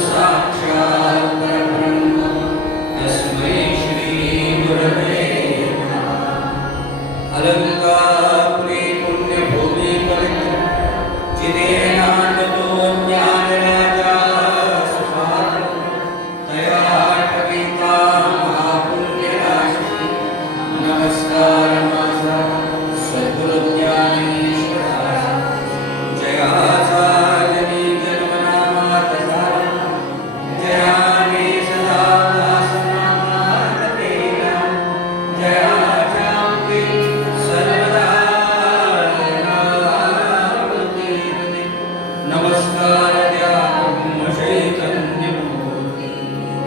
साक्षात् परब्रह्म तस्मै श्री गुरवे नमः। अलंकापुरी पुण्यभूमि पवित्र चिदेनानतो ज्ञानराजा सुपात्र तया कविता महापुण्यराशि नमस्कार माझा सद्गुरु ज्ञानेश्वरा जया साजनी जन्मनामात झाला जया मे सदा दासनामात केला जया जांबी सर्वदा नावती नमस्कार द्या ब्रह्मचैतन्यमूर्ती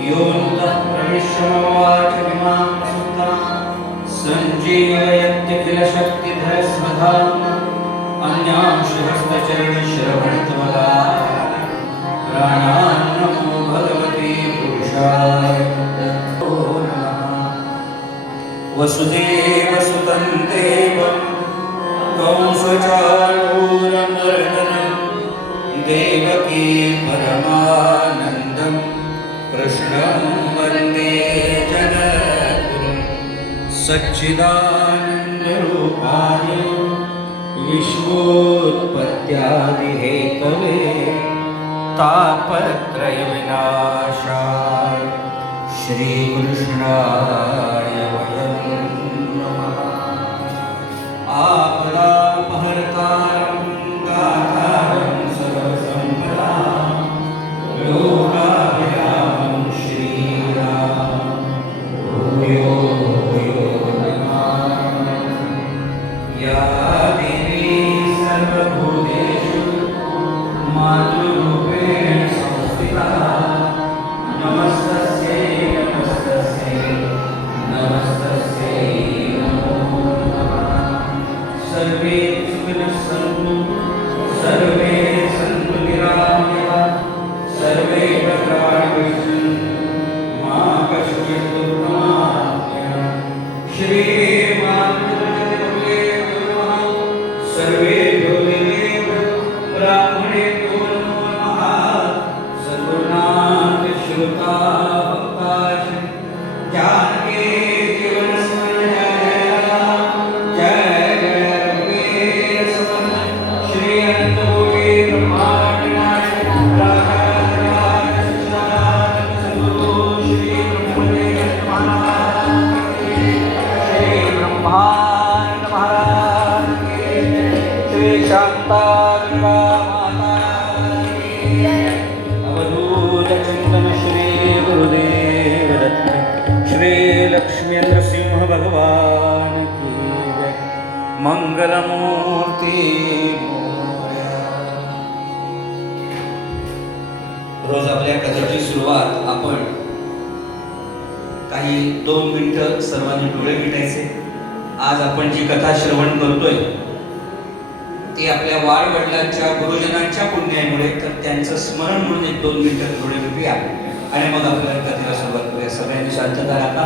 योऽन्तः प्रविश्य मम वाचमिमां सुप्तां सञ्जीवयत्य किल शक्तिधरस्वधाम्ना अन्यांशुहस्तचरणश्रवणत्वदा प्राणान्नमो भगवते पुरुषाय नमो नमः। वसुदेवसुतं देवं कंसचाणूरमर्दनं देवकी परमानन्दं कृष्णं वन्दे जगद्गुरुं सच्चिदानन्दरूपाय विश्वोत्पत्त्यादिहेतवे तापत्रयविनाशाय श्रीकृष्णाय वयं नमः। आपदापहर्तारं दातारं सर्वसम्पदां लोकाभिरामं श्रीराम भूयो भूयो नमामि। या देवी सर्वभूतेषु मातृरूपेण संस्थिता नमस्तस्यै नमस्तस्यै नमस्तस्यै नमो नमः। सर्वे सुखिनः सन्तु सर्वे सन्तु निरामयाः सर्वे भद्राणि पश्यन्तु मा कश्चित् दुःखमाप्नुयात्। श्रीमातृदेवते नमः। सर्वेभ्यो देवेभ्यो ब्राह्मणेभ्यो नमो नमः। सद्गुरुनाथ श्रोता भक्ताश्री जानकी जीवनस्मरण जय जय रघुवीर समर्थ श्री अनंतकोटि ब्रह्मांड नायक राजाधिराज सच्चिदानंद सद्गुरु श्री ब्रह्मदेव महाराज की श्री ब्रह्मानंद महाराज की श्री शांतागंगा माता की अवधूत चिंतन श्री गुरुदेव दत्त श्री लक्ष्मी नृसिंह भगवान की जय। मंगलमूर्ती मोरया। रोज आपल्या कथेची सुरुवात आपण काही 2 मिनिटं सर्वांनी डोळे मिटायचे। आज आपण जी कथा श्रवण करतोय ती आपल्या वाडवडिलांच्या गुरुजनांच्या पुण्यामुळे, तर त्यांचं स्मरण म्हणून 1-2 मिनिटं डोळे मिटूया आणि मग आपल्या कथेला सुरुवात करूया। सगळ्यांनी शांतता राखा।